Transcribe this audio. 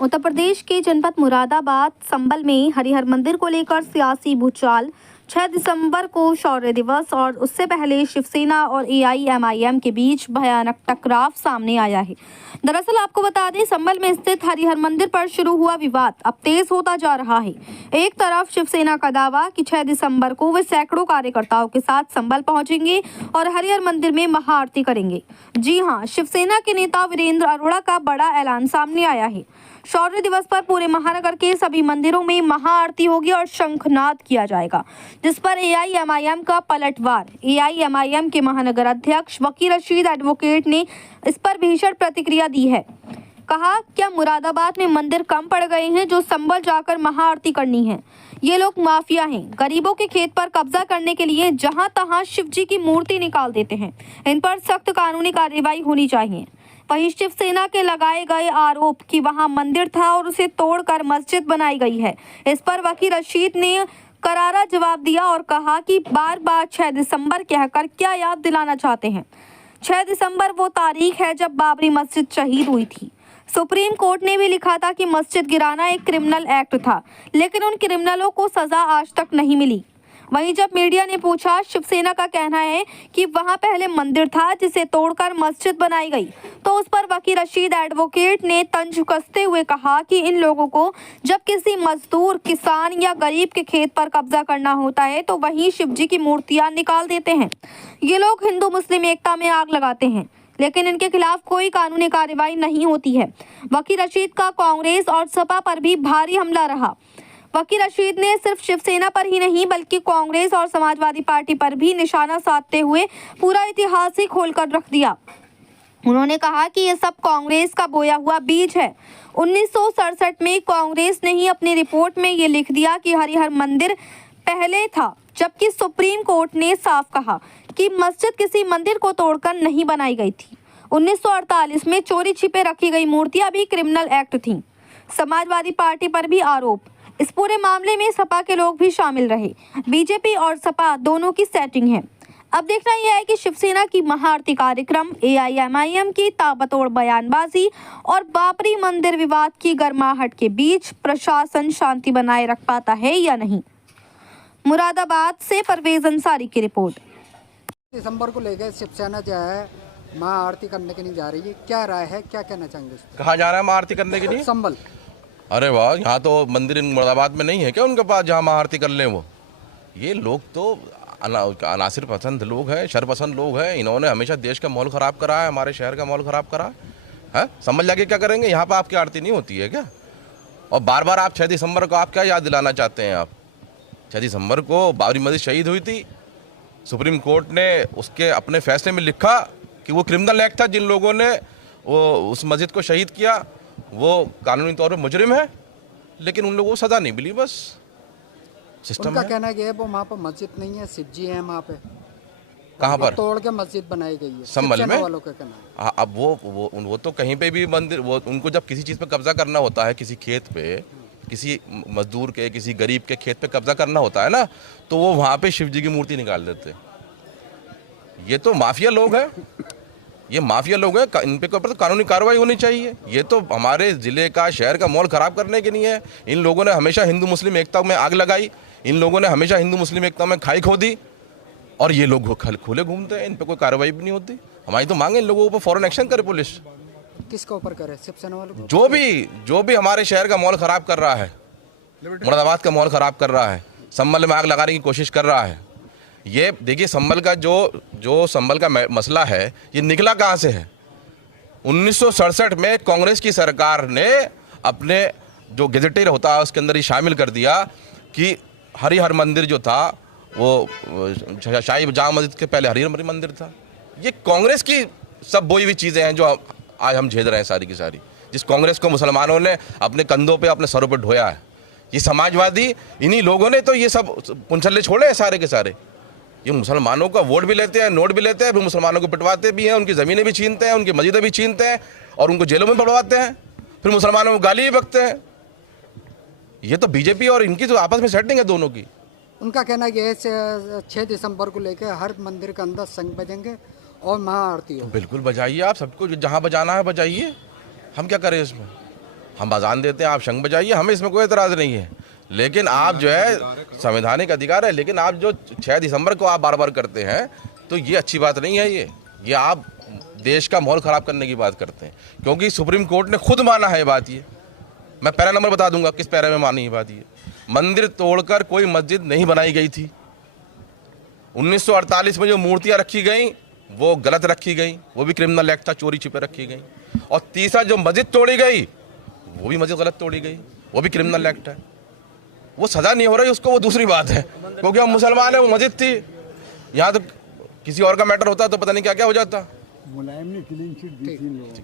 उत्तर प्रदेश के जनपद मुरादाबाद संभल में हरिहर मंदिर को लेकर सियासी भूचाल। 6 दिसंबर को शौर्य दिवस और उससे पहले शिवसेना और एआईएमआईएम के बीच भयानक टकराव सामने आया है। दरअसल आपको बता दें, संभल में स्थित हरिहर मंदिर पर शुरू हुआ विवाद अब तेज होता जा रहा है। एक तरफ शिवसेना का दावा कि 6 दिसंबर को वे सैकड़ों कार्यकर्ताओं के साथ संभल पहुंचेंगे और हरिहर मंदिर में महाआरती करेंगे। जी हां, शिवसेना के नेता वीरेंद्र अरोड़ा का बड़ा ऐलान सामने आया है। शौर्य दिवस पर पूरे महानगर के सभी मंदिरों में महाआरती होगी और शंखनाद किया जाएगा, जिस पर एआईएमआईएम का पलटवार। एआईएमआईएम के महानगर अध्यक्ष वकील रशीद एडवोकेट ने इस पर भीषण प्रतिक्रिया दी है। कहा, क्या मुरादाबाद में मंदिर कम पड़ गए हैं जो संभल जाकर महाआरती करनी है? ये लोग माफिया हैं, गरीबों के खेत पर कब्जा करने के लिए जहां तहां शिव जी की मूर्ति निकाल देते हैं। इन पर सख्त कानूनी कार्रवाई होनी चाहिए। वहीं शिवसेना के लगाए गए आरोप कि वहां मंदिर था और उसे तोड़कर मस्जिद बनाई गई है, इस पर वकील रशीद ने करारा जवाब दिया और कहा कि बार बार 6 दिसंबर कहकर क्या याद दिलाना चाहते हैं। 6 दिसंबर वो तारीख है जब बाबरी मस्जिद शहीद हुई थी। सुप्रीम कोर्ट ने भी लिखा था कि मस्जिद गिराना एक क्रिमिनल एक्ट था, लेकिन उन क्रिमिनलों को सजा आज तक नहीं मिली। वहीं जब मीडिया ने पूछा, शिवसेना का कहना है कि वहां पहले मंदिर था जिसे तोड़कर मस्जिद बनाई गई, तो उस पर वकील रशीद एडवोकेट ने तंज कसते हुए कहा कि इन लोगों को जब किसी मजदूर, किसान या गरीब के खेत पर कब्जा करना होता है तो वहीं शिव जी की मूर्तियां निकाल देते हैं। ये लोग हिंदू मुस्लिम एकता में आग लगाते हैं, लेकिन इनके खिलाफ कोई कानूनी कार्रवाई नहीं होती है। वकील रशीद का कांग्रेस और सपा पर भी भारी हमला रहा। वकील रशीद ने सिर्फ शिवसेना पर ही नहीं बल्कि कांग्रेस और समाजवादी पार्टी पर भी निशाना साधते हुए पूरा इतिहास ही खोलकर रख दिया। उन्होंने कहा कि ये सब कांग्रेस का बोया हुआ बीज है। 1967 में कांग्रेस ने ही अपनी रिपोर्ट में ये लिख दिया कि हरिहर मंदिर पहले था, जबकि सुप्रीम कोर्ट ने साफ कहा कि मस्जिद किसी मंदिर को तोड़कर नहीं बनाई गई थी। 1948 में चोरी छिपे रखी गई मूर्तियां भी क्रिमिनल एक्ट थीं। समाजवादी पार्टी पर भी आरोप। इस पूरे मामले में सपा के लोग भी शामिल रहे। बीजेपी और सपा दोनों की सेटिंग है। अब देखना यह है कि शिवसेना की महाआरती कार्यक्रम, एआईएमआईएम की ताबड़तोड़ बयानबाजी और बाबरी मंदिर विवाद की गर्माहट के बीच प्रशासन शांति बनाए रख पाता है या नहीं। मुरादाबाद से परवेज अंसारी की रिपोर्ट। दिसंबर को लेकर शिवसेना जो है महाआरती करने के लिए जा रही है, क्या राय है, क्या कहना चाहेंगे? कहाँ जा रहा है महाआरती करने के लिए? संभल। अरे वाह, यहाँ तो मंदिर मुरादाबाद में नहीं है क्या उनके पास जहाँ महाआरती कर लें वो? ये लोग तो अनासिर पसंद लोग हैं, शरपसंद लोग हैं। इन्होंने हमेशा देश का माहौल ख़राब करा है, हमारे शहर का माहौल ख़राब करा है। समझ जाके क्या करेंगे? यहाँ पर आपकी आरती नहीं होती है क्या? और बार बार आप 6 दिसंबर को आप क्या याद दिलाना चाहते हैं? आप 6 दिसंबर को बाबरी मस्जिद शहीद हुई थी। सुप्रीम कोर्ट ने उसके अपने फैसले में लिखा कि वो क्रिमिनल एक्ट था। जिन लोगों ने वो उस मस्जिद को शहीद किया वो कानूनी तौर पर मुजरिम है, लेकिन उन लोगों को सज़ा नहीं मिली। बस सिस्टम उनका है। कहना है वो वहाँ पर मस्जिद नहीं है, शिव जी है वहाँ पे। कहाँ पर? तोड़ के मस्जिद बनाई गई है संभल में। वालों का कहना है। हाँ, अब वो तो कहीं पे भी मंदिर, वो उनको जब किसी चीज़ पे कब्जा करना होता है, किसी खेत पे, किसी मजदूर के, किसी गरीब के खेत पे कब्जा करना होता है ना, तो वो वहाँ पे शिव जी की मूर्ति निकाल देते। ये तो माफिया लोग हैं, ये माफिया लोग हैं। इन पे ऊपर तो कानूनी कार्रवाई होनी चाहिए। ये तो हमारे ज़िले का, शहर का माहौल ख़राब करने के लिए है। इन लोगों ने हमेशा हिंदू मुस्लिम एकता में आग लगाई, इन लोगों ने हमेशा हिंदू मुस्लिम एकता में खाई खोदी, और ये लोग खुले घूमते हैं। इन पे कोई कार्रवाई भी नहीं होती। हमारी तो मांगे इन लोगों के ऊपर फौरन एक्शन करे पुलिस। किसके ऊपर करे? शिवसेना वालों? जो भी हमारे शहर का माहौल ख़राब कर रहा है, मुरादाबाद का माहौल ख़राब कर रहा है, संभल में आग लगाने की कोशिश कर रहा है। ये देखिए, संभल का जो संभल का मसला है, ये निकला कहाँ से है? 1967 में कांग्रेस की सरकार ने अपने जो गेजेटेड होता है उसके अंदर ये शामिल कर दिया कि हरिहर मंदिर जो था वो शाही जामा मस्जिद के पहले हरिहर मंदिर था। ये कांग्रेस की सब बोई हुई चीज़ें हैं जो आज हम झेल रहे हैं सारी की सारी, जिस कांग्रेस को मुसलमानों ने अपने कंधों पे, अपने सरों पर ढोया है। ये समाजवादी, इन्हीं लोगों ने तो ये सब पुंछल्ले छोड़े हैं सारे के सारे। ये मुसलमानों का वोट भी लेते हैं, नोट भी लेते हैं, फिर मुसलमानों को पिटवाते भी हैं, उनकी ज़मीनें भी छीनते हैं, उनकी मस्जिदें भी छीनते हैं और उनको जेलों में पड़वाते हैं, फिर मुसलमानों को गाली भी बकते हैं। ये तो बीजेपी और इनकी तो आपस में सेटिंग है दोनों की। उनका कहना है 6 दिसंबर को लेकर हर मंदिर के अंदर शंख बजेंगे और महाआरती हो। बिल्कुल बजाइए, आप सबको जहाँ बजाना है बजाइए, हम क्या करें इसमें? हम अजान देते हैं, आप शंख बजाइए, हमें इसमें कोई एतराज़ नहीं है। लेकिन आप जो है संवैधानिक अधिकार है, लेकिन आप जो 6 दिसंबर को आप बार बार करते हैं तो ये अच्छी बात नहीं है। ये आप देश का माहौल ख़राब करने की बात करते हैं, क्योंकि सुप्रीम कोर्ट ने खुद माना है बात। ये मैं पैरा नंबर बता दूंगा किस पैरा में मानी है बात। ये मंदिर तोड़कर कोई मस्जिद नहीं बनाई गई थी। 1948 में जो मूर्तियाँ रखी गई वो गलत रखी गई, वो भी क्रिमिनल एक्ट था, चोरी छिपे रखी गई। और तीसरा जो मस्जिद तोड़ी गई वो भी मस्जिद गलत तोड़ी गई, वो भी क्रिमिनल एक्ट है। वो सज़ा नहीं हो रही उसको, वो दूसरी बात है, क्योंकि हम मुसलमान हैं, वो मस्जिद थी। यहाँ तो किसी और का मैटर होता तो पता नहीं क्या क्या हो जाता। मुलायम ने क्लीन चिट दी थी लोगों को।